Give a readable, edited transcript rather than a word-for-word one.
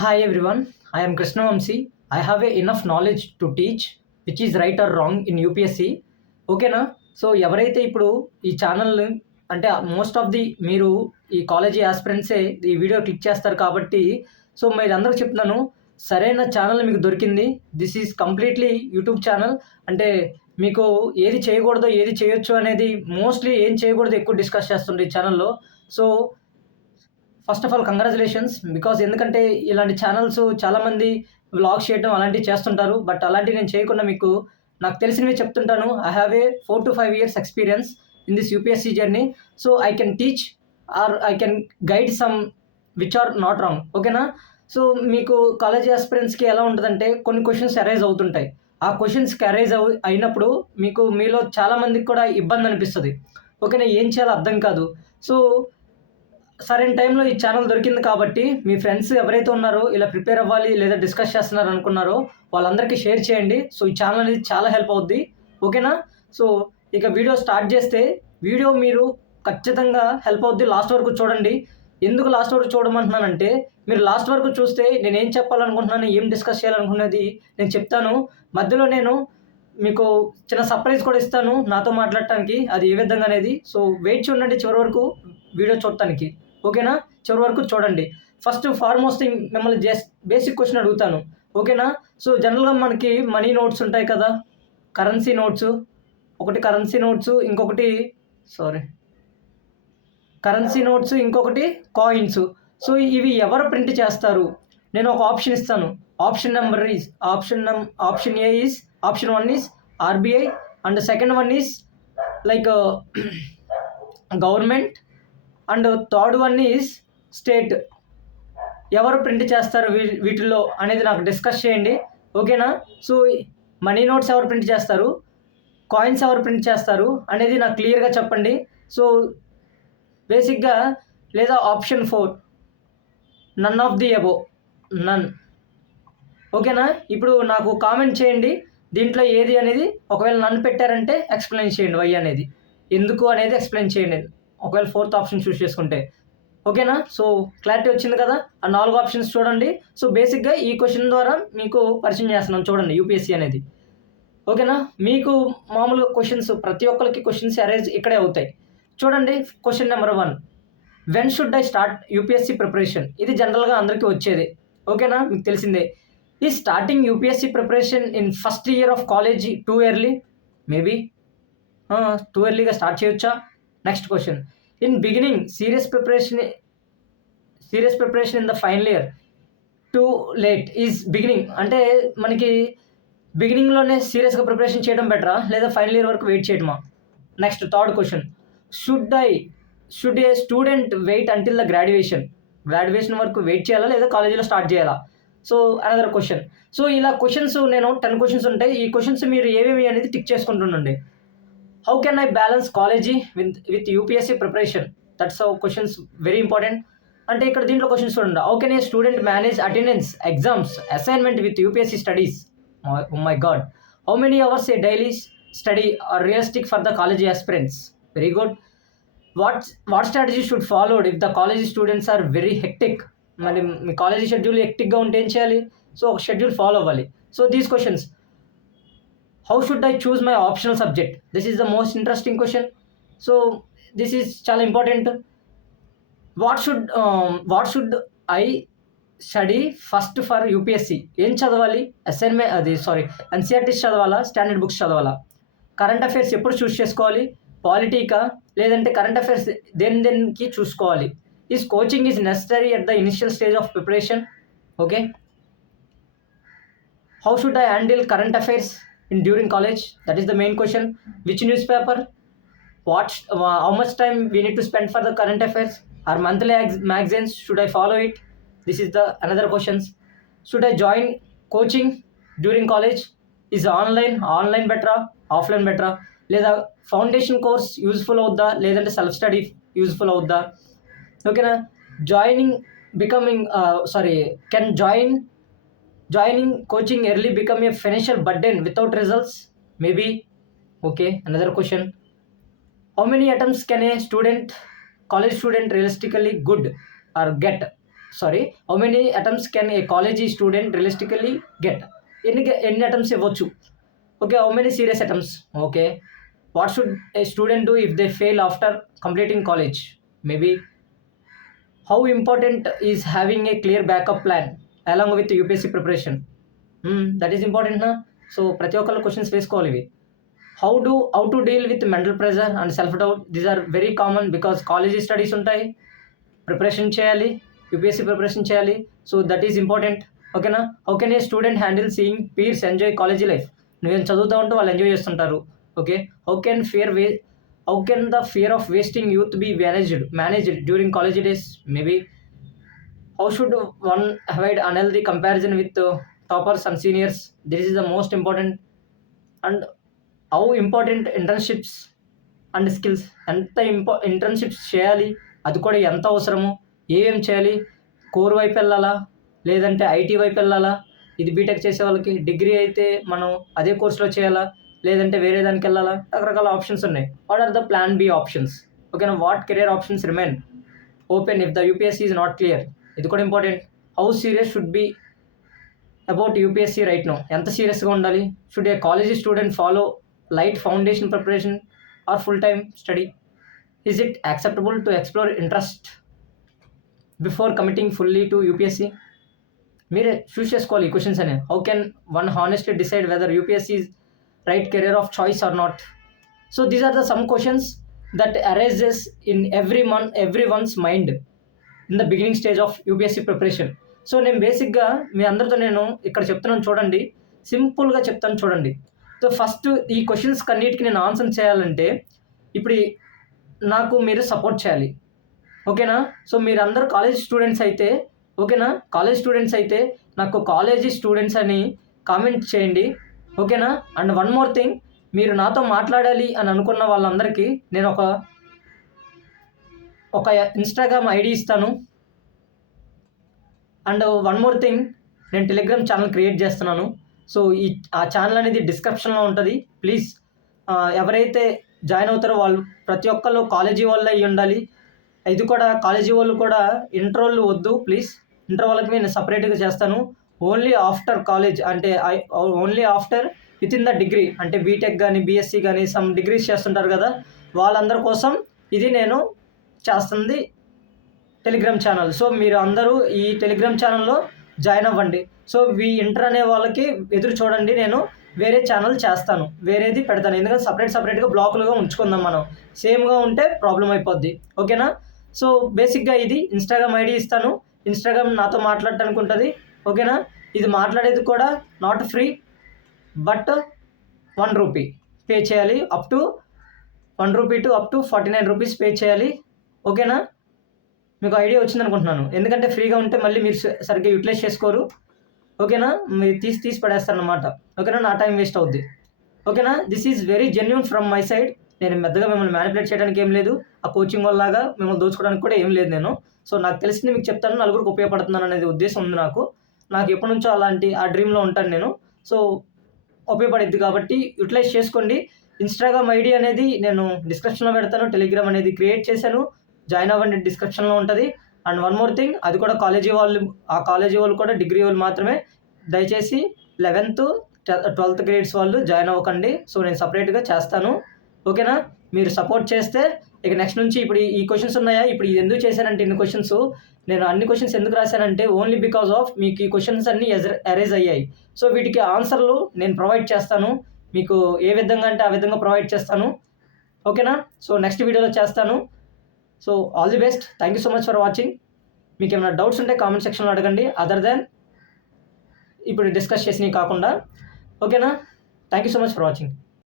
Hi everyone, I am Krishna Vamsi. I have enough knowledge to teach, which is right or wrong in UPSC. ఓకేనా? So ఎవరైతే ఇప్పుడు ఈ channel అంటే most of the మీరు ఈ college ఆస్పిరెంట్సే ఈ video click చేస్తారు కాబట్టి సో మీరందరికీ చెప్తున్నాను, సరైన ఛానల్ మీకు దొరికింది. This is completely YouTube channel. అంటే మీకు ఏది చేయకూడదో ఏది చేయొచ్చు అనేది మోస్ట్లీ ఏం చేయకూడదు ఎక్కువ డిస్కస్ చేస్తుండే ఈ ఛానల్లో. So first of all congratulations, because ఎందుకంటే ఇలాంటి ఛానల్స్ చాలామంది వ్లాగ్స్ చేయడం అలాంటివి చేస్తుంటారు. బట్ అలాంటివి నేను చేయకుండా మీకు నాకు తెలిసినవి చెప్తుంటాను. I have a 4 to 5 years experience in this UPSC journey. So I can teach or I can guide some which are not wrong. ఓకేనా? సో మీకు కాలేజీ ఆస్పిరెంట్స్కి ఎలా ఉంటుందంటే కొన్ని క్వశ్చన్స్ అరైజ్ అవుతుంటాయి. ఆ క్వశ్చన్స్కి అరైజ్ అయినప్పుడు మీకు మీలో చాలామందికి కూడా ఇబ్బంది అనిపిస్తుంది. ఓకేనా? ఏం చేయాలో అర్థం కాదు. సో సరైన టైంలో ఈ ఛానల్ దొరికింది కాబట్టి మీ ఫ్రెండ్స్ ఎవరైతే ఉన్నారో ఇలా ప్రిపేర్ అవ్వాలి లేదా డిస్కస్ చేస్తున్నారు అనుకున్నారో వాళ్ళందరికీ షేర్ చేయండి. సో ఈ ఛానల్ అనేది చాలా హెల్ప్ అవుద్ది. ఓకేనా? సో ఇక వీడియో స్టార్ట్ చేస్తే వీడియో మీరు ఖచ్చితంగా హెల్ప్ అవుద్ది. లాస్ట్ వరకు చూడండి. ఎందుకు లాస్ట్ వరకు చూడమంటున్నానంటే మీరు లాస్ట్ వరకు చూస్తే నేను ఏం చెప్పాలనుకుంటున్నాను, ఏం డిస్కస్ చేయాలనుకున్నది నేను చెప్తాను. మధ్యలో నేను మీకు చిన్న సర్ప్రైజ్ కూడా ఇస్తాను నాతో మాట్లాడటానికి, అది ఏ విధంగా అనేది. సో వెయిట్ చూడండి చివరి వరకు వీడియో చూడటానికి. ఓకేనా? చివరి వరకు చూడండి. ఫస్ట్ ఫార్మోస్ట్ థింగ్ మిమ్మల్ని బేసిక్ క్వశ్చన్ అడుగుతాను. ఓకేనా? సో జనరల్గా మనకి మనీ నోట్స్ ఉంటాయి కదా, కరెన్సీ నోట్స్. ఒకటి కరెన్సీ నోట్స్, ఇంకొకటి కరెన్సీ నోట్స్, ఇంకొకటి కాయిన్స్. సో ఇవి ఎవరు ప్రింట్ చేస్తారు? నేను ఒక ఆప్షన్ ఇస్తాను. Option number is option A is option 1 is RBI and second one is like government and third one is state. ఎవరు ప్రింట్ చేస్తారు వీటిల్లో అనేది నాకు డిస్కస్ చేయండి. ఓకేనా? సో మనీ నోట్స్ ఎవరు ప్రింట్ చేస్తారు, కాయిన్స్ ఎవరు ప్రింట్ చేస్తారు అనేది నాకు క్లియర్గా చెప్పండి. సో బేసిక్గా లేదా option 4 none of the above, none. ఓకేనా? ఇప్పుడు నాకు కామెంట్ చేయండి దీంట్లో ఏది అనేది. ఒకవేళ నన్ను పెట్టారంటే ఎక్స్ప్లెయిన్ చేయండి వై అనేది, ఎందుకు అనేది ఎక్స్ప్లెయిన్ చేయండి ఒకవేళ 4th ఆప్షన్ చూస్ చేసుకుంటే. ఓకేనా? సో క్లారిటీ వచ్చింది కదా? ఆ 4 ఆప్షన్స్ చూడండి. సో బేసిక్గా ఈ క్వశ్చన్ ద్వారా మీకు పరిచయం చేస్తున్నాం చూడండి యూపీఎస్సీ అనేది. ఓకేనా? మీకు మామూలుగా క్వశ్చన్స్ ప్రతి ఒక్కరికి క్వశ్చన్స్ అరేంజ్ ఇక్కడే అవుతాయి. చూడండి question number 1, when should I start UPSC preparation? ఇది జనరల్గా అందరికీ వచ్చేది. ఓకేనా? మీకు తెలిసిందే. ఈ starting UPSC preparation in first year of college too early? Maybe too ఎర్లీగా స్టార్ట్ చేయొచ్చా? Next question, in beginning serious preparation in the final year too late is beginning? అంటే మనకి బిగినింగ్లోనే సీరియస్గా ప్రిపరేషన్ చేయడం బెటరా లేదా ఫైనల్ ఇయర్ వరకు వెయిట్ చేయడమా? Next third question, should a student wait until the graduation వరకు వెయిట్ చేయాలా లేదా కాలేజీలో స్టార్ట్ చేయాలా? So another question. సో ఇలా క్వశ్చన్స్ నేను 10 క్వశ్చన్స్ ఉంటాయి. ఈ క్వశ్చన్స్ మీరు ఏవేవి అనేది టిక్ చేసుకుంటుండండి. How can I balance college with UPSC preparation? That's questions very important. అంటే ఇక్కడ దీంట్లో క్వశ్చన్స్ చూడండి. How can a student manage attendance, exams, assignment with UPSC studies? Oh my god. How many hours a daily study are realistic for the college aspirants? Very good. What strategy should followed if the college students are very hectic? మరి మీ college schedule హెక్టిక్గా ఉంటే ఏం చేయాలి? So ఒక schedule follow అవ్వాలి. So these questions. How should I choose my optional subject? This is the most interesting question. So this is చాలా important. What should I study first for UPSC? ఏం చదవాలి? NCERTs చదవాలా, standard books చదవాలా? Current affairs ఎప్పుడు choose చేసుకోవాలి? పాలిటీకా లేదంటే current affairs దేనికి చూసుకోవాలి? Is coaching is necessary at the initial stage of preparation? Okay. How should I handle current affairs during college? That is the main question. Which news paper? How much time we need to spend for the current affairs? Our monthly magazines, should I follow it? This is the another questions. Should I join coaching during college? Is online better, offline better? లేదా foundation course useful అవుద్దా లేదంటే self study useful అవుద్దా? ఓకేనా? Can joining coaching early become a financial burden without results? Maybe. Okay. Another question, how many attempts can a college student realistically good or get? Sorry, how many attempts can a college student realistically get? ఎన్ని attempts ఇవ్వచ్చు? Okay, how many serious attempts? Okay, what should a student do if they fail after completing college? Maybe how important is having a clear backup plan along with UPSC preparation? That is important నా. So ప్రతి ఒక్కళ్ళు questions వేసుకోవాలి ఇవి. How to deal with mental pressure and self doubt? These are very common because college studies ఉంటాయి, preparation చేయాలి, UPSC preparation చేయాలి. So that is important. ఓకేనా? How can a student handle seeing peers enjoy college life? నువ్వేం చదువుతూ ఉంటూ వాళ్ళు enjoy చేస్తుంటారు. Okay, how can the fear of wasting youth be managed during college days? Maybe how should one avoid unhealthy comparison with toppers and seniors? This is the most important. And how important internships and skills? ఎంత internships చేయాలి, అది కూడా ఎంత అవసరము, ఏమేం చేయాలి? Core వైపు వెళ్ళాలా, లేదంటే ఐటీ వైపు వెళ్ళాలా? ఇది బీటెక్ చేసే వాళ్ళకి. డిగ్రీ అయితే మనం అదే కోర్సులో చేయాలా, లేదంటే వేరే దానికి వెళ్ళాలా? రకరకాల ఆప్షన్స్ ఉన్నాయి. What are the plan B options? ఓకేనా? What career options remain open if the UPSC is not clear? ఇది కూడా important. How serious should be about UPSC right no? ఎంత సీరియస్గా ఉండాలి? Should a college student follow light foundation preparation or full time study? Is it acceptable to explore interest before committing fully to UPSC? మీరే choose చేసుకోవాలి ఈ questions అని. How can one honestly decide whether UPSC is right career of choice or not? So these are the some questions that arises in every one's mind in the beginning stage of UPSC preparation. So నేను బేసిక్గా మీ అందరితో నేను ఇక్కడ చెప్తున్నాను చూడండి, సింపుల్గా చెప్తాను చూడండి. సో ఫస్ట్ ఈ క్వశ్చన్స్ కన్నిటికి నేను ఆన్సర్ చేయాలంటే ఇప్పుడు నాకు మీరు సపోర్ట్ చేయాలి. ఓకేనా? సో మీరందరూ కాలేజ్ స్టూడెంట్స్ అయితే, ఓకేనా, కాలేజ్ స్టూడెంట్స్ అయితే నాకు కాలేజీ స్టూడెంట్స్ అని కామెంట్ చేయండి. ఓకేనా? అండ్ వన్ మోర్ థింగ్, మీరు నాతో మాట్లాడాలి అని అనుకున్న వాళ్ళందరికీ నేను ఒక ఇన్స్టాగ్రామ్ ఐడి ఇస్తాను. అండ్ వన్ మోర్ థింగ్, నేను టెలిగ్రామ్ ఛానల్ క్రియేట్ చేస్తున్నాను. సో ఆ ఛానల్ అనేది డిస్క్రిప్షన్లో ఉంటుంది. ప్లీజ్ ఎవరైతే జాయిన్ అవుతారో వాళ్ళు ప్రతి ఒక్కళ్ళు కాలేజీ వాళ్ళు అయ్యి ఉండాలి. ఇది కూడా కాలేజీ వాళ్ళు కూడా ఇంటర్ వాళ్ళు వద్దు ప్లీజ్. ఇంటర్ వాళ్ళకి నేను సపరేట్గా చేస్తాను. ఓన్లీ ఆఫ్టర్ కాలేజ్ అంటే only after with in the degree అంటే బీటెక్ కానీ బీఎస్సీ కానీ సమ్ డిగ్రీస్ చేస్తుంటారు కదా, వాళ్ళందరి కోసం ఇది నేను చేస్తుంది టెలిగ్రామ్ ఛానల్. సో మీరు అందరూ ఈ టెలిగ్రామ్ ఛానల్లో జాయిన్ అవ్వండి. సో ఈ ఇంటర్ అనే వాళ్ళకి ఎదురు చూడండి, నేను వేరే ఛానల్ చేస్తాను, వేరేది పెడతాను. ఎందుకంటే సపరేట్గా బ్లాకులుగా ఉంచుకుందాం, మనం సేమ్గా ఉంటే ప్రాబ్లం అయిపోద్ది. ఓకేనా? సో బేసిక్గా ఇది ఇన్స్టాగ్రామ్ ఐడి ఇస్తాను. ఇన్స్టాగ్రామ్ నాతో మాట్లాడటానికి ఉంటుంది. ఓకేనా? ఇది మాట్లాడేది కూడా not free, but 1 rupee pay చేయాలి. Up to 1 rupee to up to 49 rupees pay చేయాలి. ఓకేనా? మీకు ఐడియా వచ్చింది అనుకుంటున్నాను. ఎందుకంటే ఫ్రీగా ఉంటే మళ్ళీ మీరు సరిగ్గా యూటిలైజ్ చేసుకోరు. ఓకేనా? మీరు తీసి పడేస్తారనమాట. ఓకేనా? నా టైం వేస్ట్ అవుద్ది. ఓకేనా? This is very genuine from my side. నేను పెద్దగా మిమ్మల్ని మ్యానిపులేట్ చేయడానికి ఏం లేదు, ఆ కోచింగ్ వాళ్ళలాగా మిమ్మల్ని దోచుకోవడానికి కూడా ఏం లేదు నేను. సో నాకు తెలిసింది మీకు చెప్తాను, నలుగురికి ఉపయోగపడుతున్నాను అనేది ఉద్దేశం ఉంది నాకు ఎప్పటి నుంచో ఆ డ్రీమ్లో ఉంటాను నేను. సో ఉపయోగపడుద్ది కాబట్టి యూటిలైజ్ చేసుకోండి. ఇన్స్టాగ్రామ్ ఐడి అనేది నేను డిస్క్రిప్షన్లో పెడతాను. టెలిగ్రామ్ అనేది క్రియేట్ చేశాను, జాయిన్ అవ్వండి, డిస్క్రిప్షన్లో ఉంటుంది. అండ్ వన్ మోర్ థింగ్, అది కూడా కాలేజీ వాళ్ళు కూడా డిగ్రీ వాళ్ళు మాత్రమే. దయచేసి 11th 12th గ్రేడ్స్ వాళ్ళు జాయిన్ అవ్వకండి. సో నేను సపరేట్గా చేస్తాను. ఓకేనా? మీరు సపోర్ట్ చేస్తే ఇక నెక్స్ట్ నుంచి ఇప్పుడు ఈ క్వశ్చన్స్ ఉన్నాయా, ఇప్పుడు ఇది ఎందుకు చేశానంటే ఇన్ని క్వశ్చన్స్, నేను అన్ని క్వశ్చన్స్ ఎందుకు రాశానంటే ఓన్లీ బికాజ్ ఆఫ్ మీకు ఈ క్వశ్చన్స్ అన్నీ అరైజ్ అయ్యాయి. సో వీటికి ఆన్సర్లు నేను ప్రొవైడ్ చేస్తాను, మీకు ఏ విధంగా అంటే ఆ విధంగా ప్రొవైడ్ చేస్తాను. ఓకేనా? సో నెక్స్ట్ వీడియోలో చేస్తాను. So all the best. Thank you so much for watching. మీకు ఏమైనా డౌట్స్ ఉంటే కామెంట్ సెక్షన్లో అడగండి, అదర్ దాన్ ఇప్పుడు డిస్కస్ చేసినవి కాకుండా. ఓకేనా? Thank you so much for watching.